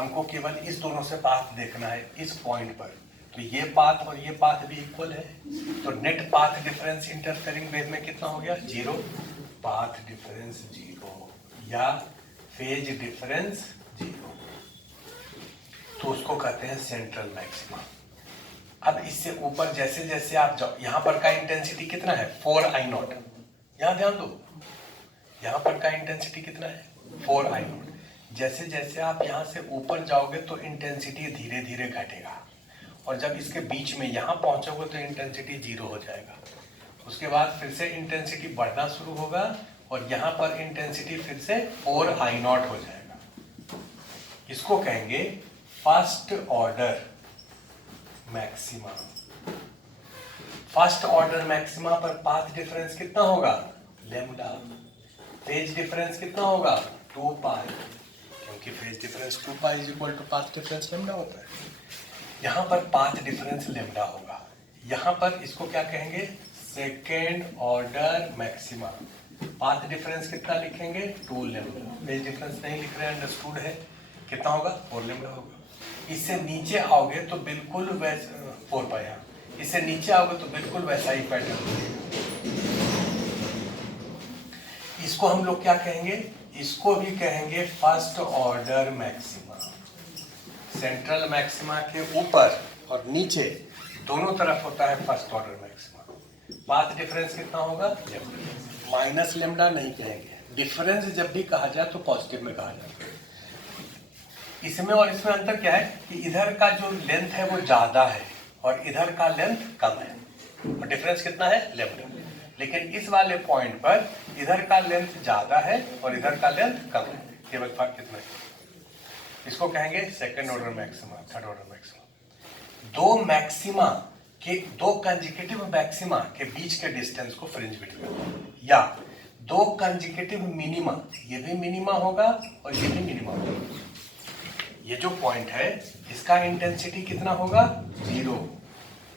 हमको केवल इस दोनों से पाथ देखना है इस पॉइंट पर, तो ये पाथ और ये पाथ भी इक्वल है, तो net path difference interfering wave में कितना हो गया? 0। पाथ डिफरेंस 0 या फेज डिफरेंस 0, तो उसको कहते हैं सेंट्रल मैक्सिमा। अब इससे ऊपर जैसे जैसे आप जाओ, यहां पर का इंटेंसिटी कितना है? 4I0। यहां ध्यान दो, यहां पर का इंटेंसिटी कितना है? 4I0। जैसे जैसे आप यहां से ऊपर जाओगे तो इंटेंसिटी धीरे धीरे घटेगा, और जब इसके बीच में यहां पहुंचोगे तो इंटेंसिटी 0 हो जाएगा। उसके बाद फिर से इंटेंसिटी बढ़ना शुरू होगा और यहां पर इंटेंसिटी फिर से 4I0 हो जाएगा। इसको कहेंगे first order maxima. First order maxima पर पाथ डिफरेंस कितना होगा? लैम्डा। फेज डिफरेंस कितना होगा? 2 पाई, क्योंकि phase difference 2 pi is equal to path difference lambda होता है। यहां पर पाथ डिफरेंस लैम्डा होगा। यहां पर इसको क्या कहेंगे? Second order maxima. Path difference कितना लिखेंगे? 2 लैम्डा। फेज डिफरेंस नहीं लिख रहे हैं, अंडरस्टूड है। कितना होगा? 4 लैम्डा होगा। इससे नीचे आओगे तो बिल्कुल वैसा 4 पाई, इससे नीचे आओगे तो बिल्कुल वैसा ही पैटर्न। इसको हम लोग क्या कहेंगे? इसको भी कहेंगे first order maxima. Central maxima के ऊपर और नीचे दोनों तरफ होता है first order maxima. Path difference कितना होगा? माइनस लेमडा नहीं कहेंगे। डिफरेंस जब भी कहा जाए तो पॉजिटिव में कहा जाता है। इसमें और इसमें अंतर क्या है कि इधर का जो लेंथ है वो ज्यादा है और इधर का लेंथ कम है, और डिफरेंस कितना है? लेमडा। लेकिन इस वाले पॉइंट पर इधर का लेंथ ज्यादा है और इधर का लेंथ कम है, केवल फर्क कितना है। इसको कहेंगे second order maxima, third order maxima. दो कंसेक्यूटिव मैक्सिमा के बीच के डिस्टेंस को फ्रिंज विड्थ कहते हैं, या दो कंसेक्यूटिव मिनिमा, ये भी मिनिमा होगा और ये भी मिनिमा होगा। ये जो पॉइंट है इसका इंटेंसिटी कितना होगा? 0।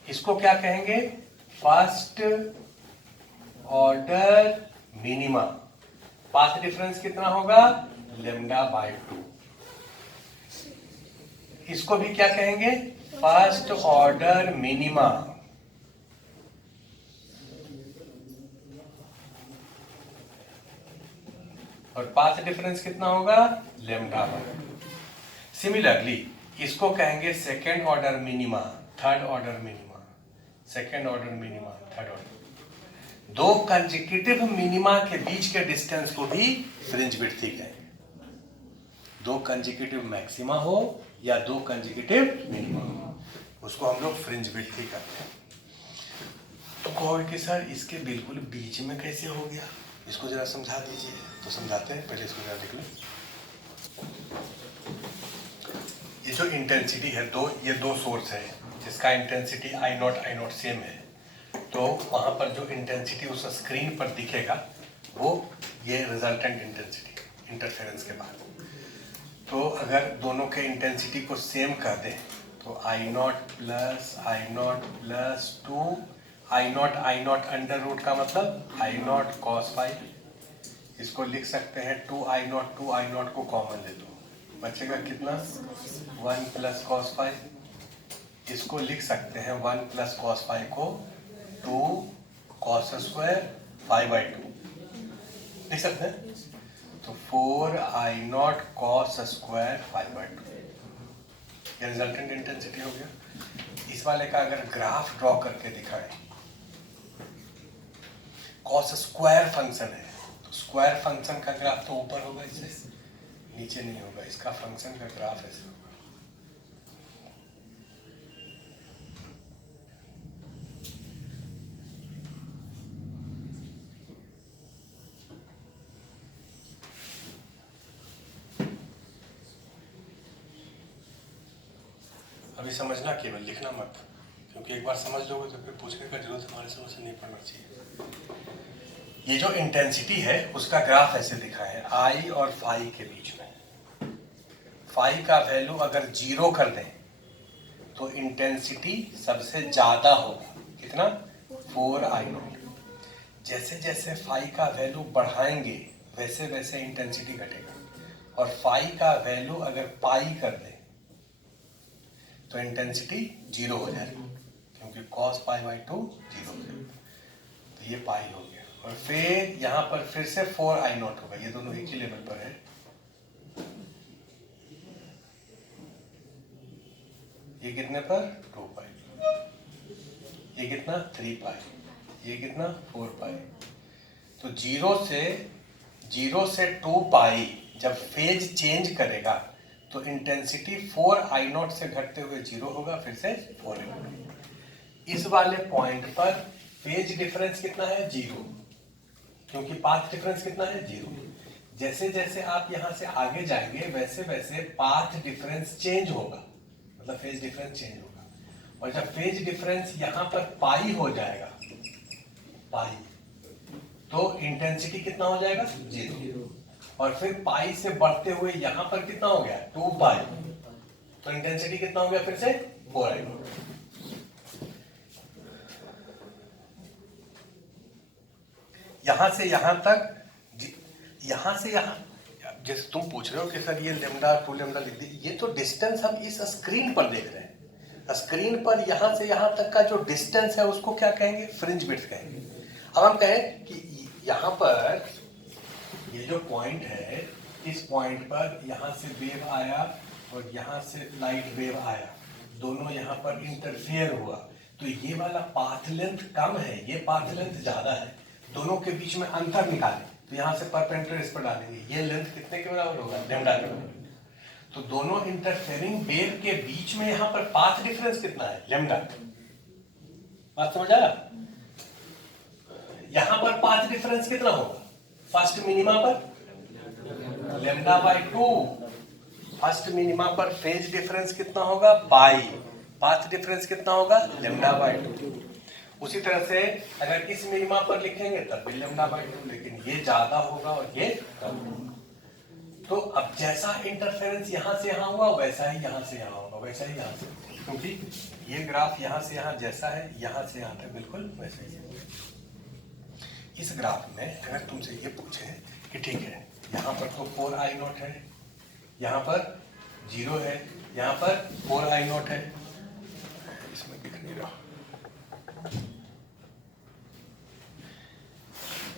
इसको क्या कहेंगे? First order minima. Path difference कितना होगा? λ/2। इसको भी क्या कहेंगे? First order minima. और पाथ डिफरेंस कितना होगा? λ/2। सिमिलरली इसको कहेंगे second order minima, third order minima. Second order minima, third order. दो कंसेक्यूटिव मिनिमा के बीच के डिस्टेंस को भी फ्रिंज विड्थ ही कहेंगे। दो कंसेक्यूटिव मैक्सिमा हो या दो कंसेक्यूटिव मिनिमा हो, उसको हम लोग फ्रिंज विड्थ ही करते हैं। तो कहोगे कि सर इसके बिल्कुल बीच में कैसे हो गया? इसको जरा समझा दीजिए। तो समझाते हैं, पहले इसको जरा देख लो। ये जो इंटेंसिटी है, ये दो सोर्स है जिसका इंटेंसिटी I0 सेम है, तो वहां पर जो इंटेंसिटी उस स्क्रीन पर दिखेगा वो ये रिजल्टेंट इंटेंसिटी इंटरफेरेंस के बाद। तो अगर दोनों के इंटेंसिटी को सेम कर दें तो I0 plus 2 I0 under root का मतलब I0 cos फाई। इसको लिख सकते हैं 2I0 को कॉमन ले लो, बचेगा कितना? 1 प्लस कॉस फाइव। इसको लिख सकते हैं 1 प्लस कॉस फाइव को 2 कॉस स्क्वायर 5/2 लिख सकते हैं। तो 4I0 कॉस स्क्वायर 5/2, ये रिजल्टेंट इंटेंसिटी हो गया। इस वाले का अगर ग्राफ ड्रॉ करके दिखाएं, कॉस स्क्वायर फंक्शन है तो स्क्वायर फंक्शन का ग्राफ तो ऊपर होगा, इससे नीचे नहीं होगा। इसका फंक्शन का ग्राफ ऐसे होगा। अभी समझना, केवल लिखना मत, क्योंकि एक बार समझ लोगे तो फिर पूछने का जरूरत हमारे समझ से नहीं पड़ना चाहिए। ये जो इंटेंसिटी है उसका ग्राफ ऐसे दिखा है, I और फाई के बीच में। फाई का वैल्यू अगर 0 कर दें तो इंटेंसिटी सबसे ज्यादा होगा, कितना? 4I0। जैसे जैसे फाई का वैल्यू बढ़ाएंगे वैसे वैसे इंटेंसिटी घटेगा। और फाई का वैल्यू अगर पाई कर दें तो इंटेंसिटी 0 हो जाएगी, क्योंकि cos पाई बाई 2 0 हो जाएगा। तो ये पाई हो गया, और फिर यहाँ पर फिर से 4 I0 होगा, ये दोनों एक ही लेवल पर है। ये कितने पर 2 पाई, ये कितना 3 पाई, ये कितना 4 पाई। तो 0 से 2 पाई जब फेज चेंज करेगा तो इंटेंसिटी 4 I0 से घटते हुए 0 होगा, फिर से 4 I0। इस वाले पॉइंट पर फेज डिफरेंस कितना है 0, क्योंकि पाथ डिफरेंस कितना है 0। जैसे जैसे आप यहां से आगे जाएंगे वैसे वैसे पाथ डिफरेंस चेंज होगा, मतलब फेज डिफरेंस चेंज होगा। और जब फेज डिफरेंस यहां पर पाई हो जाएगा, पाई, तो इंटेंसिटी कितना हो जाएगा 0। और फिर पाई से बढ़ते हुए यहां पर कितना हो गया 2 पाई, तो इंटेंसिटी कितना हो गया फिर से 4 I0। यहां से यहां तक, यहां से यहां, जैसे तुम पूछ रहे हो कि सर ये लेमडा 2 लेमडा लिख दी, ये तो डिस्टेंस हम इस स्क्रीन पर देख रहे हैं। स्क्रीन पर यहां से यहां तक का जो डिस्टेंस है उसको क्या कहेंगे, फ्रिंज विड्थ कहेंगे। अब हम कहें कि यहां पर ये जो पॉइंट है, इस पॉइंट पर यहां से वेव आया और यहां से लाइट वेव आया, दोनों यहां पर इंटरफेयर हुआ, तो ये वाला पाथ लेंथ कम है, ये पाथ लेंथ ज्यादा है, दोनों के बीच में अंतर निकालें तो यहां से परपेंडिकुलर इस पर डालेंगे, ये लेंथ कितने के बराबर होगा, लैम्डा के बराबर। तो दोनों इंटरफेयरिंग वेव के बीच में यहां पर पाथ डिफरेंस कितना है, लैम्डा। बात समझ आया? यहां पर पाथ डिफरेंस कितना होगा, फर्स्ट मिनिमा पर लैम्डा बाई 2, फर्स्ट मिनिमा पर फेज डिफरेंस कितना होगा पाई, पाथ डिफरेंस कितना होगा लैम्डा बाई 2। उसी तरह से अगर इस मिनिमा पर लिखेंगे तब भी लैम्डा बाई 2, लेकिन ये ज्यादा होगा और ये कम होगा। तो अब जैसा इंटरफेरेंस यहां से यहां हुआ वैसा ही यहां से यहां होगा, वैसा ही यहां से, क्योंकि ये ग्राफ यहां से यहां जैसा है, यहां से यहां तक बिल्कुल वैसा ही है। इस ग्राफ में अगर तुमसे ये पूछे कि ठीक है यहाँ पर तो 4 I0 है, यहाँ पर 0 है, यहाँ पर 4 I0 है, इसमें दिख नहीं रहा,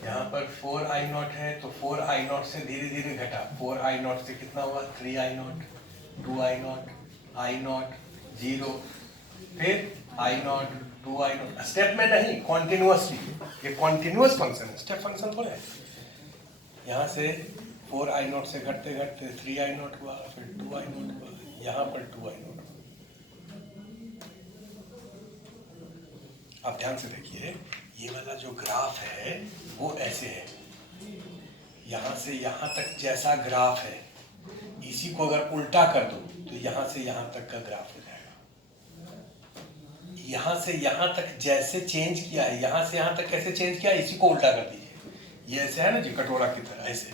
यहाँ पर 4 I0 है, तो 4 I0 से धीरे धीरे घटा, 4 I0 से कितना हुआ 3 I0, 2 I0, I0, 0, फिर I0, 2 I0, स्टेप में नहीं, कॉन्टिन्यूअसली, ये कॉन्टिन्यूअस फंक्शन है, स्टेप फंक्शन थोड़ा है। यहाँ से 4 I0 से घटते घटते 3 I0 हुआ, फिर 2 I0 हुआ, यहाँ पर 2 I0 हुआ। आप ध्यान से देखिए, ये वाला जो ग्राफ है वो ऐसे है, यहाँ से यहाँ तक जैसा ग्राफ है, इसी को अगर उल्टा कर दो तो यहाँ से यहाँ तक का ग्राफ हो जाएगा। यहाँ से यहाँ तक जैसे चेंज किया है, यहाँ से यहाँ तक कैसे चेंज किया है, इसी को उल्टा कर दीजिए। ये ऐसे है ना जी, कटोरा की तरह, ऐसे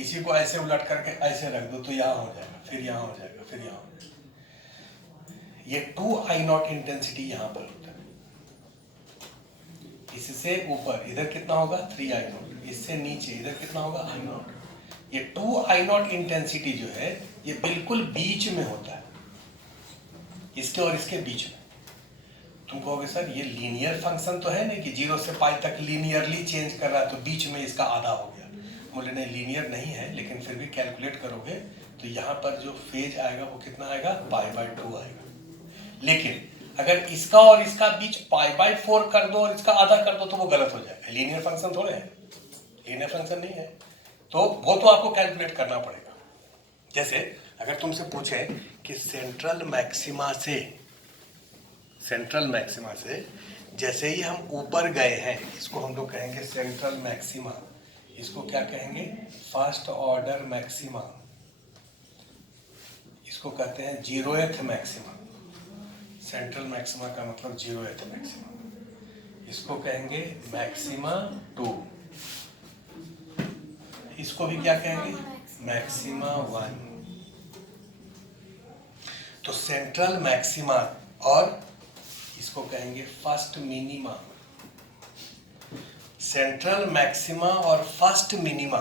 इसी को ऐसे उलट करके ऐसे रख दो तो यहाँ हो जाएगा, फिर यहाँ हो जाएगा, फिर यहाँ हो जाएगा। ये 2 I0 इंटेंसिटी यहाँ पर होता है। इससे ऊपर इधर कितना होगा 3 I0, इससे नीचे इधर कितना होगा I0। ये 2 I0 इंटेंसिटी जो है ये बिल्कुल बीच में होता है, इसके और इसके बीच में। तुम कहोगे सर ये लीनियर फंक्शन तो है नहीं कि 0 से पाई तक लीनियरली चेंज कर रहा है, तो बीच में इसका आधा हो गया। बोले नहीं, लीनियर नहीं है, लेकिन फिर भी कैलकुलेट करोगे तो यहाँ पर जो फेज आएगा वो कितना आएगा पाई बाई 2 आएगा। लेकिन अगर इसका और इसका बीच पाई बाई 4 कर दो और इसका आधा कर दो तो वो गलत हो जाएगा। लीनियर फंक्शन थोड़े है, लीनियर फंक्शन नहीं है, तो वो तो आपको कैलकुलेट करना पड़ेगा। जैसे अगर तुमसे पूछे कि सेंट्रल मैक्सिमा से जैसे ही हम ऊपर गए हैं, इसको हम लोग कहेंगे सेंट्रल मैक्सिमा, इसको क्या कहेंगे फर्स्ट ऑर्डर मैक्सिमा, इसको कहते हैं 0th मैक्सिमा। सेंट्रल मैक्सिमा का मतलब 0th मैक्सिमा, इसको कहेंगे मैक्सिमा 2, इसको भी क्या कहेंगे मैक्सिमा 1। तो सेंट्रल मैक्सिमा और इसको कहेंगे फर्स्ट मिनिमा। सेंट्रल मैक्सिमा और फर्स्ट मिनिमा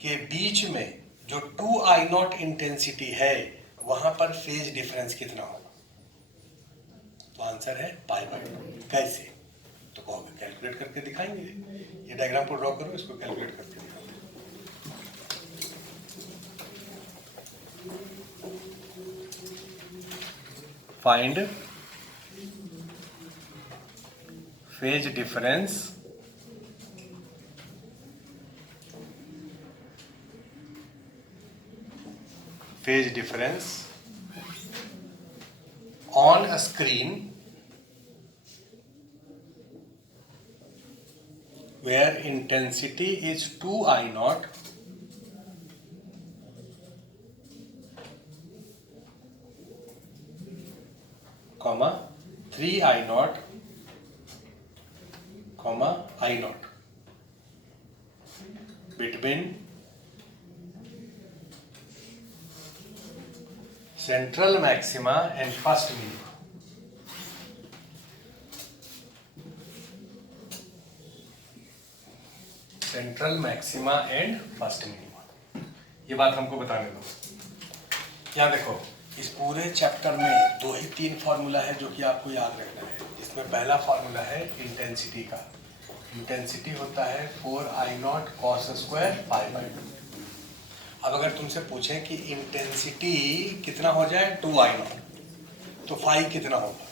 के बीच में जो 2I0 इंटेंसिटी है वहां पर फेज डिफरेंस कितना होगा? तो आंसर है पाई बाय 2। कैसे? तो कहोगे कैलकुलेट करके दिखाएंगे। ये डायग्राम को ड्रॉ करो, इसको कैलकुलेट करके दिखाओ। Find phase difference on a screen where intensity is 2I0 comma 3I0 comma I0 between central maxima and first minima. Central maxima and first minima, ये बात हमको बताने दो। यहाँ देखो, इस पूरे चैप्टर में 2 ही 3 फार्मूला है जो कि आपको याद रखना है। इसमें पहला फार्मूला है इंटेंसिटी का। इंटेंसिटी होता है 4I0 cos square pi by 2। अब अगर तुमसे पूछें कि इंटेंसिटी कितना हो जाए 2I0, तो फाई कितना होगा?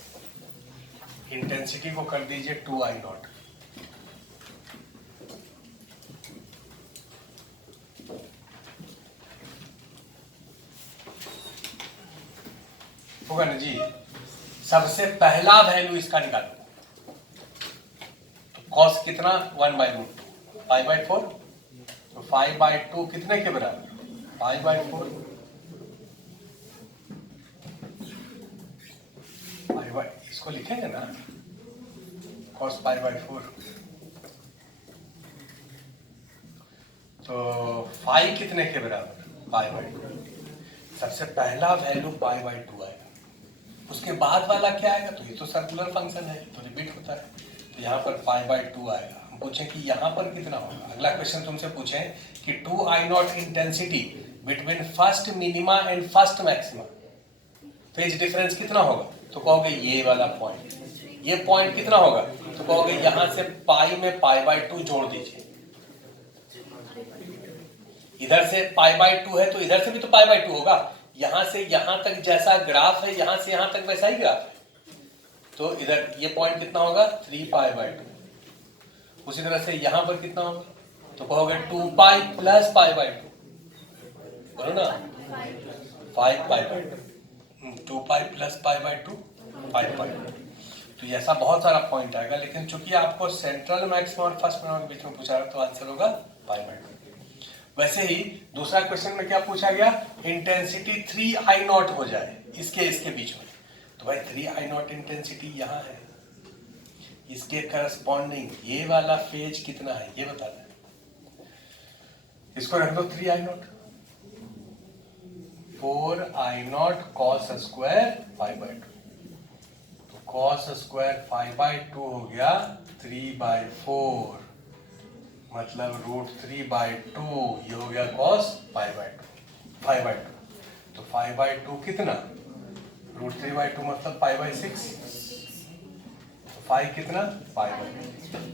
इंटेंसिटी को कर दीजिए 2I0, होगा ना जी। सबसे पहला वैल्यू इसका निकालो, तो कॉस कितना 1/√2 पाई बाय 4, तो 5/2 कितने के बराबर? Pi by 4। पाई बाय, इसको लिखेंगे ना कॉस पाई बाय 4, तो फाई कितने के बराबर? Pi by 2। सबसे पहला वैल्यू पाई बाय 2 आएगा। उसके बाद वाला क्या आएगा? तो ये तो सर्कुलर फंक्शन है, तो रिपीट होता है, तो यहाँ पर पाई बाय 2 आएगा। हम पूछें कि यहाँ पर कितना होगा। अगला क्वेश्चन तुमसे पूछें कि 2I0 intensity between first minima and first maxima, phase difference कितना होगा? तो कहोगे ये वाला पॉइंट। ये पॉइंट कितना होगा? तो कहोगे यहाँ से पाई में पाई बाय 2 जोड़ दीजिए। इधर से पाई बाय 2 है तो इधर से भी तो पाई बाय 2 होगा। यहां से यहां तक जैसा ग्राफ है, यहां से यहां तक वैसा ही ग्राफ है, तो इधर ये पॉइंट कितना होगा? 3 पाई बाय 2। उसी तरह से यहां पर कितना होगा? तो कहोगे 2 पाई प्लस पाई बाय 2, बोलो ना 5 pi by 2। 2 pi plus pi by 2 5 पाई। तो ऐसा बहुत सारा पॉइंट आएगा, लेकिन चूंकि आपको सेंट्रल मैक्सिमा और फर्स्ट मिनिमा के बीच में पूछा है तो आंसर होगा पाई बाय 2। वैसे ही दूसरा क्वेश्चन में क्या पूछा गया? इंटेंसिटी 3I0 हो जाए इसके बीच में, तो भाई 3I0 इंटेंसिटी यहाँ है, इसके करस्पॉन्डिंग ये वाला फेज कितना है ये बता दें। इसको रख दो 3I0, 4I0 cos स्क्वायर 5/2, तो cos स्क्वायर 5/2 हो गया 3/4, मतलब √3/2, ये हो गया cos 5/2। तो 5/2 कितना? √3/2 मतलब π/6, तो 5 कितना? π/2।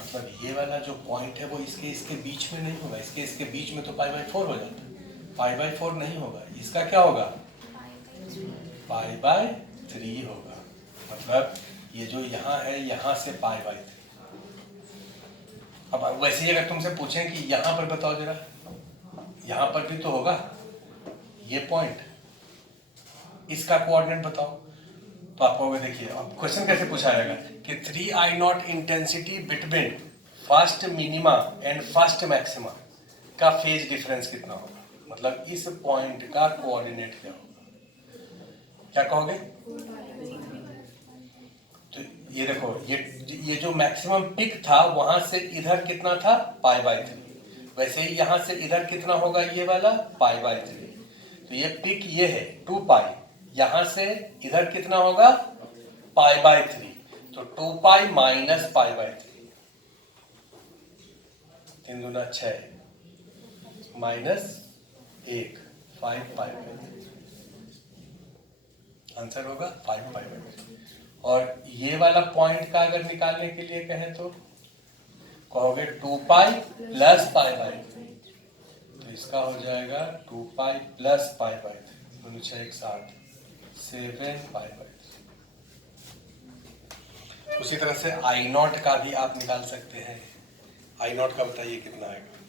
मतलब ये वाला जो पॉइंट है वो इसके बीच में नहीं होगा। इसके बीच में तो π/4 हो जाता है, π/4 नहीं होगा। इसका क्या होगा? π/3 होगा। मतलब ये जो यहाँ है, यहाँ से π/3। अब वैसे ही अगर तुमसे पूछें कि यहाँ पर बताओ जरा, यहाँ पर भी तो होगा ये पॉइंट, इसका कोऑर्डिनेट बताओ, तो आप कहोगे देखिए अब क्वेश्चन कैसे पूछा जाएगा कि 3I0 intensity between first minima and first maxima का फेज डिफरेंस कितना होगा, मतलब इस पॉइंट का कोऑर्डिनेट क्या होगा, क्या कहोगे? तो ये देखो, ये जो मैक्सिमम पिक था वहां से इधर कितना था? π/3। वैसे ही यहां से इधर कितना होगा? ये वाला π/3। तो ये पिक ये है 2 पाई, यहां से इधर कितना होगा? π/3, तो 2 पाई माइनस π/3, 3 दूना 6 माइनस 1 5 पाई बाई 3। आंसर होगा 5 पाई बाई 3। और ये वाला पॉइंट का अगर निकालने के लिए कहें तो कहोगे 2 पाई प्लस पाई बाई 3, तो इसका हो जाएगा 2 pi plus pi by 3, 2 6 7 7 pi by 3। उसी तरह से I0 का भी आप निकाल सकते हैं। I0 का बताइए कितना आएगा।